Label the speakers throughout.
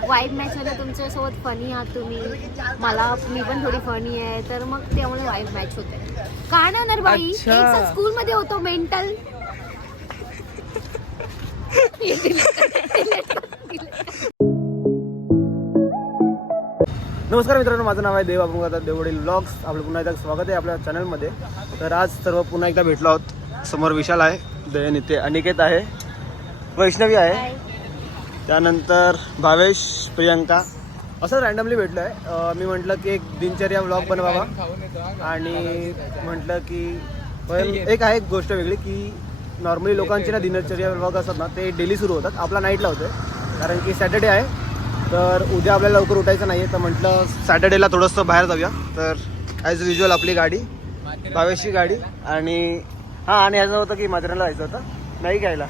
Speaker 1: Vibe match होते, तुमच्यासोबत funny आहात तुम्ही, मी पण थोडी फनी आहे, तर मग त्यामुळे वाईब मॅच होते. का नाही होणार बाई, एक स्कूल मध्ये होतो मेंटल.
Speaker 2: नमस्कार मित्रांनो, माझं नाव आहे देव. आपण आता देववडील व्लॉग्स आपलं पुन्हा एकदा स्वागत आहे आपल्या चॅनलमध्ये. तर आज सर्व पुन्हा एकदा भेटलो आहोत. समोर विशाल आहे, दयन इथे, अनिकेत आहे, वैष्णवी आहे, त्यानंतर भावेश, प्रियंका, असं रँडमली भेटलो आहे. मी म्हटलं की एक दिनचर्या व्लॉग बनवावा आणि म्हटलं की एक आहे गोष्ट वेगळी की नॉर्मली लोकांची ना दिनचर्या व्लॉग असतात ना, ते डेली सुरू होतात. आपला नाईटला होतो आहे कारण की सॅटर्डे आहे, तर उद्या आपल्याला लवकर उठायचं नाही आहे. तर म्हटलं सॅटर्डेला थोडंसं बाहेर जाऊया. तर ॲज युज्युअल आपली गाडी, भावेशची गाडी, आणि आणि ह्याचं होतं की माथेरानला जायचं होतं, नाही घ्यायला.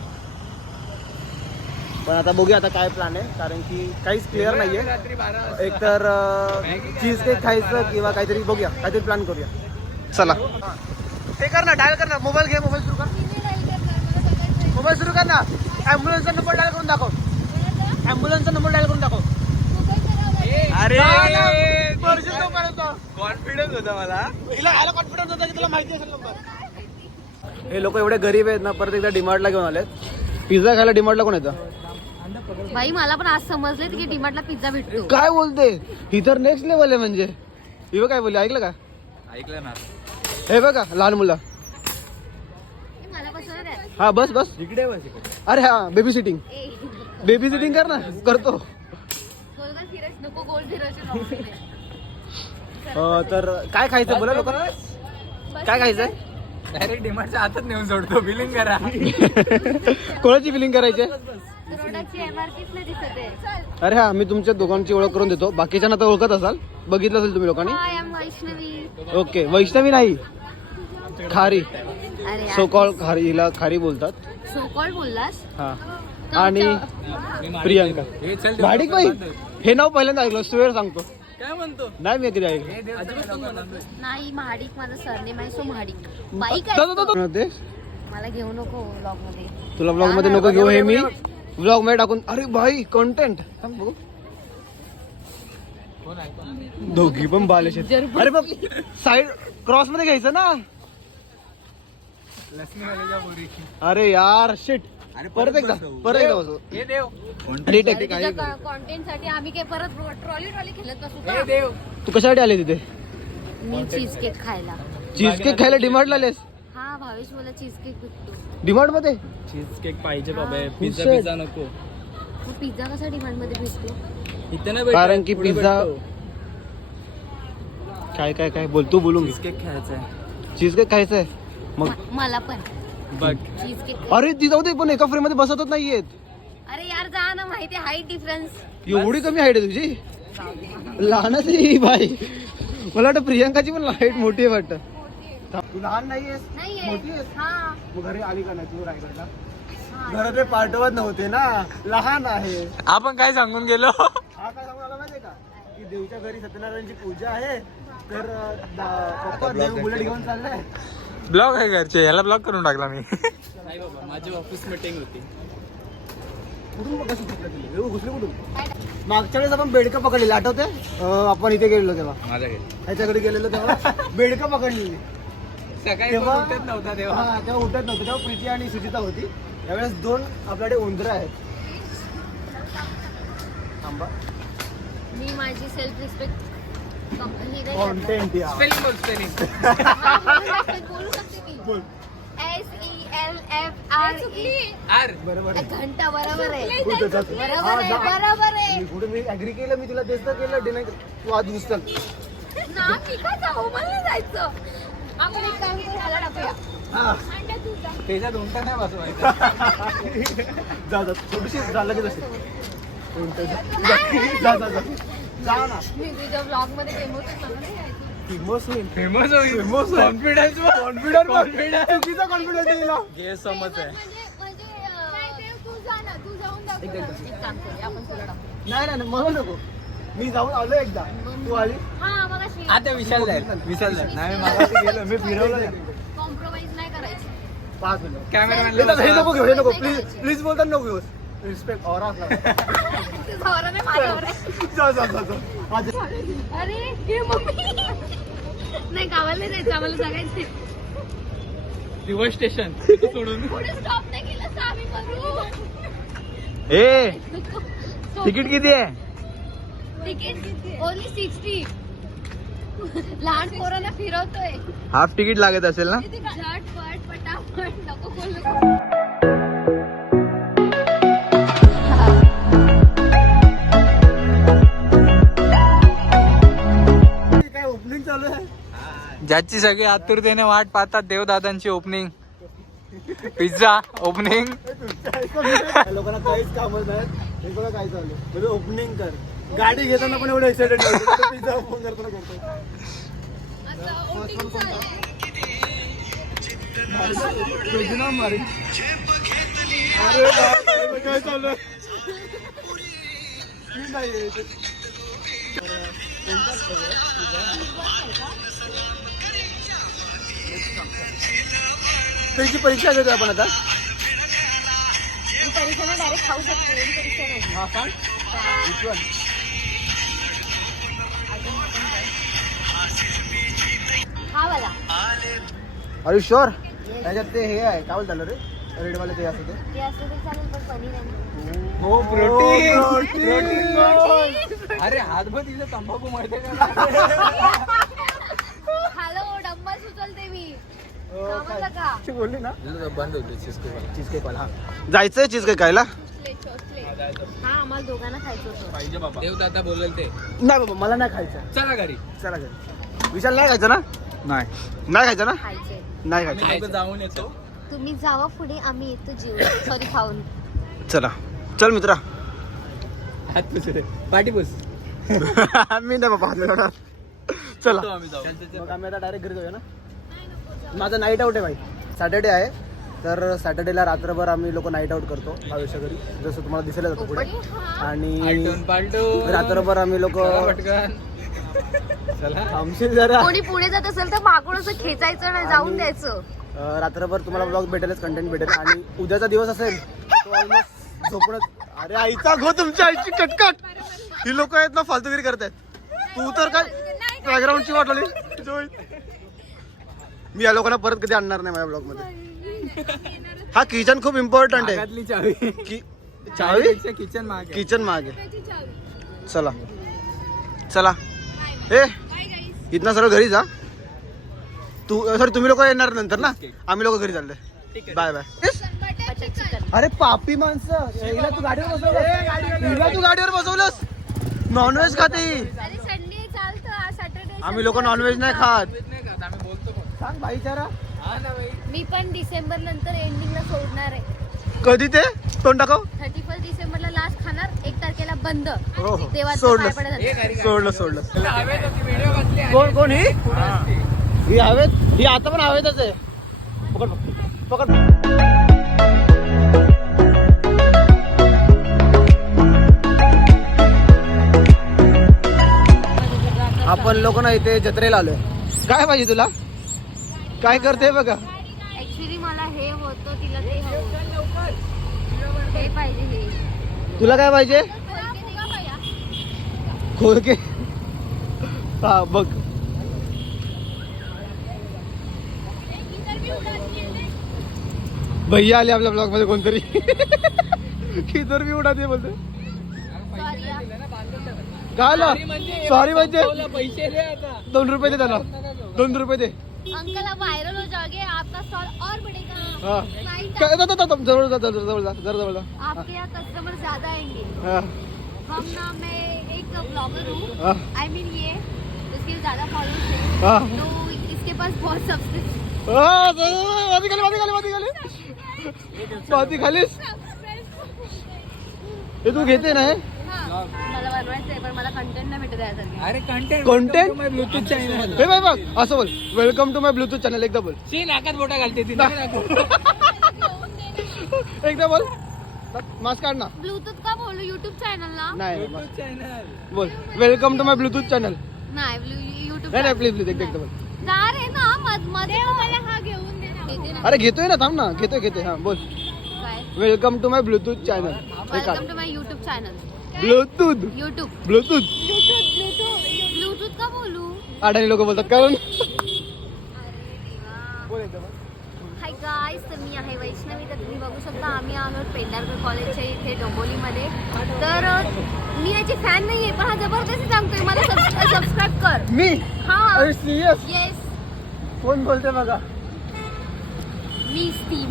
Speaker 2: पण आता बघूया आता काय प्लॅन आहे, कारण की काहीच क्लिअर नाही आहे. एकतर चीज केक खायचं किंवा काहीतरी बघूया, काहीतरी प्लॅन करूया. चला ते कर ना, डायल कर ना, मोबाईल घे, मोबाईल सुरू कर, मोबाईल सुरू कर ना. ॲम्ब्युलन्सचा नंबर डायल करून दाखव, ॲम्ब्युलन्सचा नंबर डायल करून दाखव. अरे कॉन्फिडन्स होता मला, हिला आला कॉन्फिडन्स होता की तुला माहिती असेल नंबर. हे लोक एवढे गरीब आहेत ना, परत एकदा डिमार्टला घेऊन आलेत. पिझ्झा खायला डिमार्टला कोण येतं
Speaker 1: बाई? मला पण आज समजले की डीमार्टला पिझ्झा भेटतो.
Speaker 2: काय बोलते ही, तर नेक्स्ट लेवल आहे. म्हणजे ही काय बोलली, ऐकलं का?
Speaker 3: ऐकलं ना.
Speaker 2: हे बघा लहान मुलं.
Speaker 1: मला बसवलं द्या.
Speaker 2: हा बस बस
Speaker 3: इकडे बस इकडे.
Speaker 2: अरे हा बेबी सिटिंग,
Speaker 1: ए,
Speaker 2: बेबी सिटिंग कर ना. करतो.
Speaker 1: गोल फिरस नको, गोल फिरस.
Speaker 2: तर काय खायचं बोला लोक, काय खायचंय?
Speaker 3: डायरेक्ट डिमांडच्या हातात नेऊन सोडतो. बिलिंग करा.
Speaker 2: कोणाची फिलिंग करायची?
Speaker 1: प्रोडक्टची एमआरपीच नाही दिसत आहे.
Speaker 2: अरे हा, मी तुमच्या दोघांची ओळख करून देतो. बाकीच्यांना तर ओळखत असाल, बघितलं असेल तुम्ही लोकांनी.
Speaker 1: Hi, I am Vaishnavi.
Speaker 2: Okay, Vaishnavi नाही, खारी,
Speaker 1: अरे
Speaker 2: सो कॉल खारी, हिला खारी बोलतात.
Speaker 1: सो कॉल बोललास?
Speaker 2: हा, आणि प्रियंका.
Speaker 3: हे चल
Speaker 2: भाडिक बाई, हे नाव पहिल्यांदा ऐकलं, स्वेअर सांगतो.
Speaker 3: काय म्हणतो?
Speaker 2: नाही मी कधी ऐकलं.
Speaker 1: नाही, महाडिक माझं सरनेम आहे, सो महाडिक. बाई काय
Speaker 2: ते
Speaker 1: मला घेऊ नको व्लॉग मध्ये.
Speaker 2: तुला ब्लॉग मध्ये नको घेऊ, हे मी ब्लॉग मध्ये टाकून. अरे भाई कंटेंट बघू, दोघी पण बालेश आहेत. अरे बघ, साइड क्रॉस मध्ये घ्यायचं ना. अरे यार शिट, परत एकदा बसू.
Speaker 3: हे देव.
Speaker 1: कंटेंट साठी आम्ही काय परत ट्रॉली खेळत बसू
Speaker 3: हे
Speaker 1: का?
Speaker 3: देव.
Speaker 2: तू कशासाठी आले तिथे?
Speaker 1: मी चीज केक खायला.
Speaker 2: चीज केक खायला डिमार्टला आलेस?
Speaker 1: हा, भावेश मला चीज केक भेटतो
Speaker 2: डिमार्ट मध्ये.
Speaker 3: चीज केक पाहिजे बाबा.
Speaker 1: हा.
Speaker 3: Pizza
Speaker 2: Bullshit.
Speaker 3: पिझ्झा नको.
Speaker 1: मग पिझ्झा कसा डिमांड मध्ये भेटतो?
Speaker 3: इथे ना
Speaker 2: कारण की पिझ्झा काय काय काय बोल, तू बोलून
Speaker 3: चीज केक खायचा आहे.
Speaker 2: चीज केक खायचंय मग.
Speaker 1: मला पण
Speaker 3: बघ.
Speaker 1: Cheese cake.
Speaker 2: अरे ती जाऊ दे, पण एका फ्रेम मध्ये बसतच नाहीयेत.
Speaker 1: अरे यार जा ना, माहिती हाईट डिफरन्स.
Speaker 2: एवढी कमी हाईट आहे तुझी? लहानच आहे ही बाई. मला वाटतं प्रियंकाची पण हाईट मोठी आहे वाटतं. तू लहान नाहीयेस, मोठी आहेस.
Speaker 1: हा,
Speaker 2: मग घरी आली का नाही तू रायगडला? घरात पाठवत नव्हते ना, लहान आहे.
Speaker 3: आपण काय सांगून गेलो?
Speaker 2: हा काय सांगू आला माहितीये का, की देवच्या घरी सत्यनारायणची पूजा आहे, तर पप्पा देव बुलेट घेऊन चाललाय.
Speaker 3: ब्लॉग आहे घरचे, याला ब्लॉग करून टाकला मी. नाही बाबा, माझी ऑफिस मीटिंग होती.
Speaker 2: कुठून कसं सुटलं तुला? देव घुसले कुठून? मागच्या वेळेस आपण बेडकं पकडलेलं आठवते? आपण इथे गेलेलो तेव्हा,
Speaker 3: माझ्याकडे
Speaker 2: ह्याच्याकडे गेलेलो तेव्हा बेडकं पकडलेली.
Speaker 3: सकाळी
Speaker 2: तेव्हा
Speaker 3: उठत नव्हता तेव्हा.
Speaker 2: हा, तेव्हा उठत नव्हतं. तेव्हा प्रीती आणि सुचिता होती. यावेळेस दोन आपल्याकडे उंदरं आहेत. थांबा,
Speaker 1: मी माझी सेल्फ रिस्पेक्ट
Speaker 2: कॉन्टेंट या.
Speaker 3: स्पेलिंग बोल, स्पेलिंग.
Speaker 1: बोलू शकते मी.
Speaker 2: बोल.
Speaker 1: SELFRE.
Speaker 3: आर.
Speaker 2: बरोबर आहे.
Speaker 1: घंटा बरोबर आहे.
Speaker 2: कुठं जातो?
Speaker 1: बरोबर
Speaker 2: हा,
Speaker 1: आहे,
Speaker 2: जा.
Speaker 1: बरोबर आहे.
Speaker 2: मी कुठे मी ऍग्री केलं, मी तुला तेच तर केलं. डिनाय तू आज घुसतं.
Speaker 1: ना, मी काय जाऊ, मला नाही जायचं. आपण एक काम करू, ह्याला टाकूया.
Speaker 2: हा.
Speaker 3: त्याच्यात उंटा नाही बसवायचा.
Speaker 2: जा जा, थोडीशी झालं की तशी. जा जा जा जा ना.
Speaker 1: मी तुझ्या ब्लॉग मध्ये फेमस नाही यायचं.
Speaker 2: फेमस होईल.
Speaker 3: फेमस होईल.
Speaker 2: Famous
Speaker 3: confidence.
Speaker 2: कॉन्फिडन्स चुकीचा कॉन्फिडन्स दिला.
Speaker 3: हे समज आहे.
Speaker 1: तू जा ना, तू जाऊन दाखव ना. एक काम करूया, आपण सगळं टाकू.
Speaker 2: नाही नाही मला नको, मी जाऊन आलो एकदा, तू आली.
Speaker 1: हा, मग अशी
Speaker 3: आता विशाल जाईल. विशाल जाईल. नाही मला
Speaker 2: गेलो, मी फिरवलं.
Speaker 1: कॉम्प्रोमाइज नाही करायची.
Speaker 2: 5 मिनिटं.
Speaker 3: कॅमेरामॅन
Speaker 2: हे नको घेऊ, हे नको प्लीज, प्लीज बोलता नको घेऊ. रिस्पेक्ट और
Speaker 1: तुझा माझ्यावर आहे.
Speaker 2: जा जा जा जा. आज
Speaker 1: अरे हे मम्मी नाही गावाला जायचं आम्हाला सांगायचं
Speaker 3: रिव्हर्स स्टेशन सोडून
Speaker 1: पुढे स्टॉप नाही केलं तर आम्ही करू
Speaker 3: ए तिकीट किती आहे?
Speaker 1: Ticket only 60. लहान पोरांना फिरवतोय
Speaker 3: हाफ तिकीट लागत असेल ना?
Speaker 1: झटपट पटापट नको बोलू
Speaker 2: काय ओपनिंग चालू आहे.
Speaker 3: ज्याची सगळी आतुरतेने वाट पाहतात देवदादांची ओपनिंग. Pizza opening.
Speaker 2: लोकांना काहीच कामच नाही. हे बघा काय चालू म्हणजे ओपनिंग कर. गाडी घेताना पण एवढं एक्साइटेड पिझ्झा फोन करताना करतो. मारी अरे बापरे, काय चालू आहे? मी नाही येत. त्याची परीक्षा घेतो आपण आता.
Speaker 1: मी परीक्षा डायरेक्ट खाऊ शकते परीक्षा नाही
Speaker 2: हा सांग. Which one?
Speaker 1: हा वाला
Speaker 2: Are you sure? त्याच्यात ते हे आहे काय बोलतात रे रेडवाले ते असं
Speaker 1: ते असलं तरी चालेल पण पनीर आहे ना
Speaker 3: हो प्रोटीन. अरे हातभर तिथे तंबाखू माहिती का?
Speaker 1: हॅलो डब्बा सुचलते मी कामाला का
Speaker 2: बोलली ना
Speaker 3: बंद होते
Speaker 2: चीज केक वाला. जायचंय चीज केक खायला.
Speaker 1: हा आम्हाला दोघांना खायचं होतं
Speaker 3: पाहिजे बाबा. देवदादा बोलेल ते.
Speaker 2: नाही बाबा मला नाही खायचं.
Speaker 3: चला घरी.
Speaker 2: चला घरी. विशाल नाही खायचं ना?
Speaker 3: नाही
Speaker 2: नाही खायचं ना?
Speaker 1: खायचे
Speaker 2: नाही खायचं.
Speaker 3: जाऊन येतो.
Speaker 1: तुम्ही जावा पुढे आम्ही येतो जीव सॉरी खाऊन
Speaker 2: चला चल मित्रा.
Speaker 3: हात पुस रे. पाठी पुस.
Speaker 2: मी नाही बाबा हात मिळवणार. चला
Speaker 3: आम्ही जाऊ.
Speaker 2: मग आम्ही आता डायरेक्ट घरी जाऊया ना. माझा नाईट आउट आहे भाई. सॅटर्डे आहे तर सॅटर्डेला रात्रभर आम्ही लोक नाईट आउट करतो आयुष्य घरी जसं तुम्हाला दिसेल जातं पुढे. आणि
Speaker 3: आलटून पालटून.
Speaker 2: रात्रभर आम्ही लोक
Speaker 3: पटकन. चला.
Speaker 2: थांबशील जरा.
Speaker 1: कोणी पुढे जात असेल तर मागून असं खेचायचं नाही जाऊन द्यायचं
Speaker 2: रात्रभर तुम्हाला ब्लॉग भेटेलच कंटेंट भेटेल. आणि उद्याचा दिवस असेल तो ऑलमोस्ट झोपणं. अरे आईचा गो तुमच्या आईची कटकट. ही लोक आहेत ना फालतूगिरी करतायत. तू तर काय बॅकग्राऊंडची वाटली. मी या लोकांना परत कधी आणणार नाही माझ्या ब्लॉग मध्ये. हा किचन खूप इम्पॉर्टंट आहे.
Speaker 3: मागातली चावी.
Speaker 2: चावी
Speaker 3: किचन मागे.
Speaker 2: किचन मागे. चला चला ए इथनं सरळ घरी जा. तू सॉरी तुम्ही लोक येणार नंतर ना. आम्ही लोक घरी चाललोय. Bye bye. अरे पापी माणसं. हिला तू गाडीवर बसवलंस. हिला तू गाडीवर बसवलंस. नॉनव्हेज खाते.
Speaker 1: संडे चालतं सॅटर्डे
Speaker 2: आम्ही लोक नॉनव्हेज नाही खात.
Speaker 3: आम्ही बोलतो पण.
Speaker 2: सांग भाईचारा.
Speaker 3: हा ना बाई.
Speaker 1: मी पण डिसेंबर नंतर एंडिंगला सोडणार आहे
Speaker 2: कधी ते तोंड टाकव.
Speaker 1: 31 डिसेंबरला लास्ट खाणार 1 तारखेला बंद
Speaker 2: हो हो
Speaker 1: देवाचं
Speaker 2: सोडलं
Speaker 1: पाय पडत जातं.
Speaker 2: सोडलं सोडलं.
Speaker 3: हवेत होती व्हिडिओ बसली.
Speaker 2: कोण कोण ही ही हवेत. ही आता पण हवेतच आहे. पकड पकड. आपण लोक ना इथे जत्रेला आलोय. काय पाहिजे तुला? काय करते बघा.
Speaker 1: ऍक्च्युली मला हे होतं तिला ते हवं हे पाहिजे हे
Speaker 2: तुला काय पाहिजे? खोलके. हा बघ. भैया आले आपल्या ब्लॉग मध्ये कोणतरी. किधर भी उडा दे बोलते. काय सॉरी म्हणजे
Speaker 3: पैसे दे आता.
Speaker 2: 2 रुपये दे त्याला. 2 रुपये दे.
Speaker 1: अंकल आप वायरल हो जाओगे आपका स्टॉल और बढ़ेगा
Speaker 2: हा
Speaker 1: नहीं
Speaker 2: काय जवळ जा जवळ जा जरा जवळ जा.
Speaker 1: आपके यहाँ कस्टमर ज्यादा आएंगे
Speaker 2: हा
Speaker 1: हम ना मैं एक ब्लॉगर हूँ
Speaker 2: हा
Speaker 1: आई मीन ये उसके ज्यादा फॉलोअर्स हैं
Speaker 2: हा.
Speaker 1: तो इसके पास बहुत सब्सक्राइब
Speaker 2: माती खालीस. हे तू घेते ना.
Speaker 1: मला बनवायचंय पण मला कंटेंट नाही भेटत यासाठी
Speaker 3: अरे कंटेंट.
Speaker 2: Content?
Speaker 3: Bluetooth channel.
Speaker 2: हे बाय बघ असं बोल. Welcome to my Bluetooth channel. एकदा बोल.
Speaker 3: ती नाकात बोटा घालते ती.
Speaker 2: एकदा बोल. मास्क काढ ना.
Speaker 1: ब्लूटूथ का बोलू युट्यूब चॅनलला
Speaker 2: नाही
Speaker 3: चॅनल.
Speaker 2: बोल. Welcome to my Bluetooth channel.
Speaker 1: नाही युट्यूब
Speaker 2: नाही प्लीज प्लीज एकदा बोल.
Speaker 1: जा रे ना मध्ये मला हा घेऊन दे ना देते ना.
Speaker 2: अरे घेतोय ना थांब ना. घेतोय हा बोल.
Speaker 1: काय
Speaker 2: welcome to my Bluetooth channel. हे काढ.
Speaker 1: Welcome to my YouTube channel
Speaker 2: Bluetooth
Speaker 1: YouTube
Speaker 2: Bluetooth
Speaker 1: Bluetooth का बोलू?
Speaker 2: अडाणी लोक बोलतात कारण
Speaker 1: हाय गाईज, तर मी आहे वैष्णवी. तर तुम्ही बघू शकता आम्ही आहोत पेंढारकर कॉलेजच्या इथे डोंबिवलीमध्ये. तर मी याची फॅन नाही आहे, पण हा जबरदस्ती सांगतोय मला सबस्क्राईब कर.
Speaker 2: मी
Speaker 1: हा
Speaker 2: सिरियस
Speaker 1: येस,
Speaker 2: कोण बोलते बघा.
Speaker 1: मी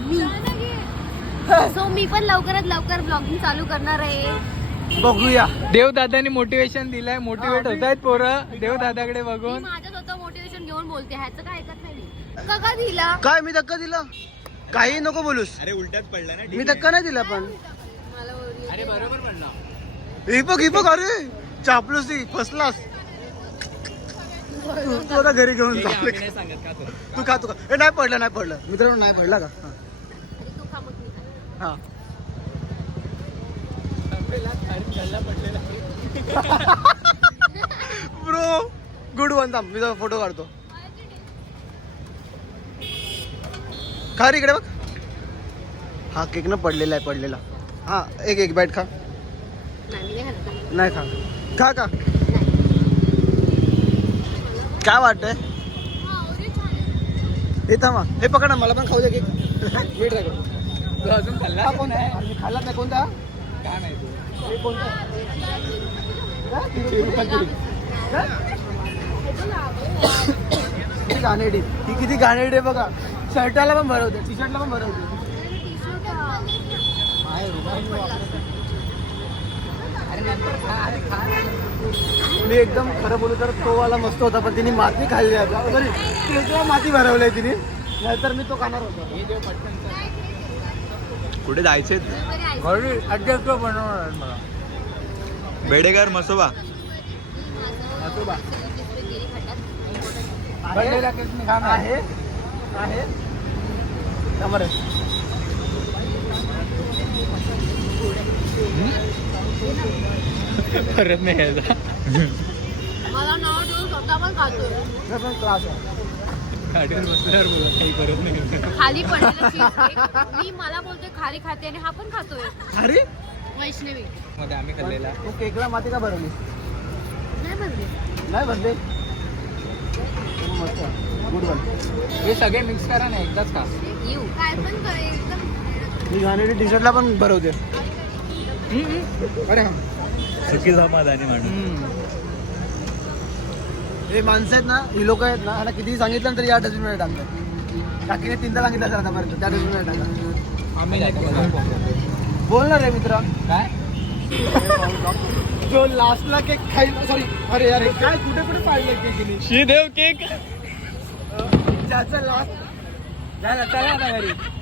Speaker 1: सो मी पण लवकरात लवकर ब्लॉगिंग चालू करणार आहे.
Speaker 2: बघूया.
Speaker 3: देवदादांनी मोटिवेशन दिलंय, मोटिवेट होत आहेत पोरं देवदादाकडे
Speaker 1: मी
Speaker 3: बघून.
Speaker 1: माझं स्वतः मोटिवेशन घेऊन बोलते, ह्याचं काय ऐकत नाही. का दिला?
Speaker 2: काय मी धक्का दिला? काही नको बोलूस.
Speaker 4: अरे उलट्यात पडला ना.
Speaker 2: मी धक्का नाही दिला पण.
Speaker 1: मला ओरडू.
Speaker 4: अरे बरोबर पडला.
Speaker 2: ही बघ अरे चापलूसी फसलास. तू आता घरी घेऊन जा.
Speaker 4: नाही सांगत का
Speaker 2: तू खा हे नाही पडलं मित्रांनो, नाही पडला का? हा.
Speaker 1: अरे तू खा, मग मी खाते.
Speaker 2: हा. Bro good one. थांब मी फोटो काढतो. खा रे इकडे बघ. हा केक ना पडलेला हा एक बाईट खा.
Speaker 1: नाही, मी नाही खात.
Speaker 2: नाही खा का काय वाटतंय? हे थांबा, हे पकड ना, मला पण खाऊ दे केक. मी ट्राय करतो.
Speaker 3: तू अजून खाल्ला
Speaker 2: हा कोणता? मी खाल्लाच नाही. कोणता?
Speaker 3: काय माहिती.
Speaker 2: हे कोणता? तिरुपती. काय? किती घाणेरडी ही किती घाणेरडी आहे बघा. शर्टाला पण भरवते, टी शर्टला पण भरवते. मी एकदम खरं बोलू तर तो वाला मस्त होता, पण तिने माती खाल्ली आता. बरी त्याच्यावर माती भरवली तिने, नाहीतर मी तो खाणार होतो.
Speaker 4: कुठे जायचे?
Speaker 3: घरी अध्यक्ष बनवणार मला.
Speaker 4: बेडेकर मसोबा.
Speaker 3: बनलेला केक मी खाणार.
Speaker 2: आहे त्यामुळे
Speaker 3: परत नाही यायचा.
Speaker 1: मला नाव देऊन स्वतः पण खातोय.
Speaker 2: क्लास आहे.
Speaker 3: गाडीवर बसल्यावर बोला काही करत नाही.
Speaker 1: खाली पडलेलं cheese cake. मी मला बोलतोय खाली खाते आणि हा पण खातोय.
Speaker 2: अरे
Speaker 1: वैष्णवी
Speaker 3: मध्ये आम्ही खाल्लेला.
Speaker 2: तू केकला माती का भरवली?
Speaker 1: नाही म्हणले.
Speaker 2: नाही भरले. मस्त गुड वन.
Speaker 3: हे सगळे मिक्स करा ना एकदाच खा.
Speaker 1: येऊ काय पण कर एकदम.
Speaker 2: मी घाणेरडी टी शर्टला पण भरवते. अरे हा
Speaker 4: सुखी समाधानी माणूस.
Speaker 2: हे माणसं आहेत ना, ही लोक आहेत ना, ह्याला किती सांगितलं तरी या डस्टबिनमध्ये टाकतात. काकीने 3दा सांगितलं सर आतापर्यंत त्या डस्टबिनमध्ये टाका.
Speaker 3: आम्ही नाही केलं.
Speaker 2: बोलणार रे मित्रा.
Speaker 3: काय
Speaker 2: जो लास्टला केक खाईल. सॉरी, अरे अरे काय कुठे पाडलं केक?
Speaker 3: श्रीदेव केक.
Speaker 2: ज्याचं लास्ट
Speaker 3: चला आता घरी.